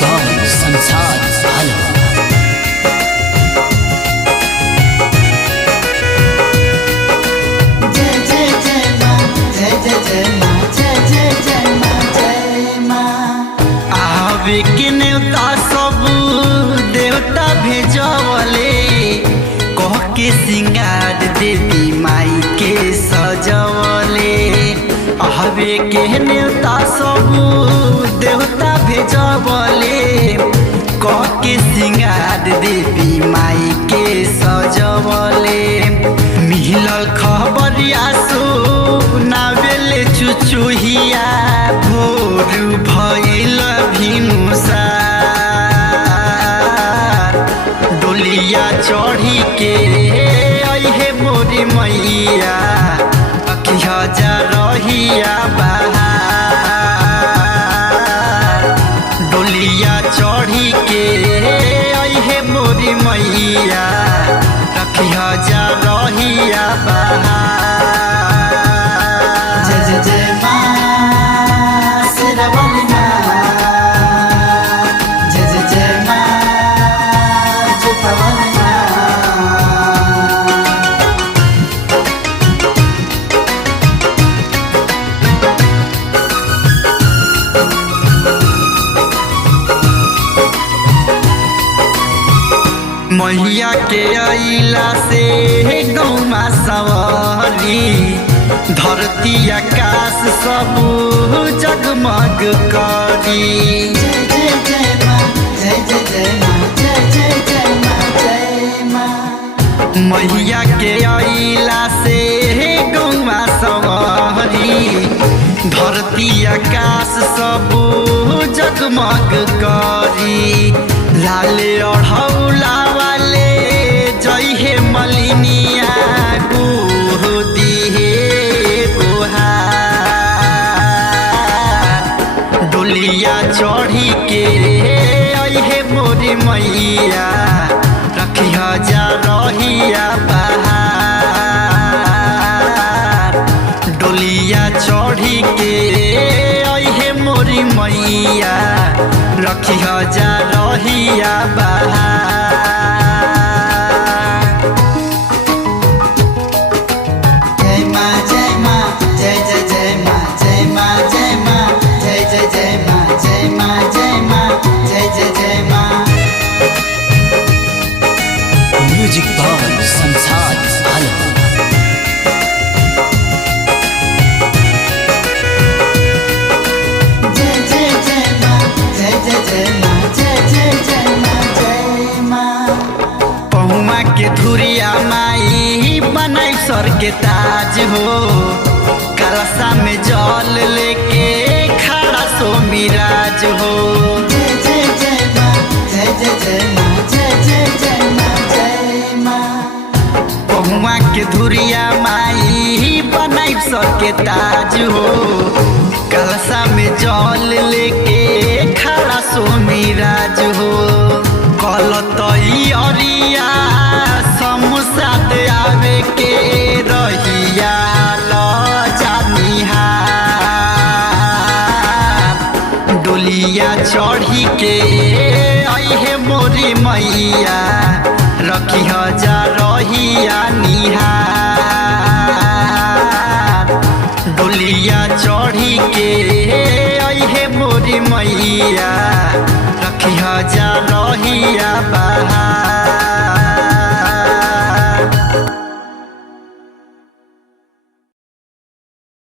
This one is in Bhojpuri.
by संसार हलवा। आवे के नेवता सब देवता भेजवले कह के सिंगार देवी माई के सजवले। आवे के नेवता सब देवता भेजवले कह के सिंगार देवी माई के सजवले। मिलल खबरिया सुनावेले चुचुहिया भोर भइल भिनुसा डोलिया चढ़ी के अहे मोरी मैया अखिया जा रहिया बहार। डोलिया चढ़ी के अहे मोरी मैया अखिया जा रहिया बहार। जय जय माँ शेरावाली माँ, जय जय जय माँ जोतावाली माँ। मैया के अइला से गौमा सवारी धरती आकाश सब जगमग करी। जय जय जय माँ, जय जय जय माँ, जय जय जय माँ, जय माँ। मैया के अइला से गौमा सवारी धरती आकाश सब जगमग करी। लाले अढ़ौला वाले जय हे मलिनिया गोदी गोहार। डोलिया चढ़ी के अहे मोरी मैया रखिया जा रहिया बहार। डोलिया चढ़ी के अहे मोरी मैया रखिया जा रहिया बहार। जय माँ जय माँ, जय जय जय माँ, जय माँ जय माँ, जय जय जय माँ, जय माँ जय माँ, जय जय जय माँ। म्यूजिक by संसार हलवा। जय जय जय माँ, जय जय जय माँ, जय जय जय माँ, जय माँ। पहुआ के धुरिया माई बनाई सर के ताज हो कलशा में जल लेके खड़ा सो मिराज हो। जय जय जय माँ, जय जय जय माँ, जय जय जय माँ, जय माँ। पहुआ के धुरिया माई बनाई सर के ताज हो कलशा में जल लेके खड़ा सो मिराज हो। कल तैयारिया समूसा दे आवे के रहिया ल जानिहार। डोलिया चढ़ी के अहे मोरी मैया रखिया जा रहिया निहार। डोलिया चढ़ी के अहे मोरी मैया रखिया जा रहिया बहार।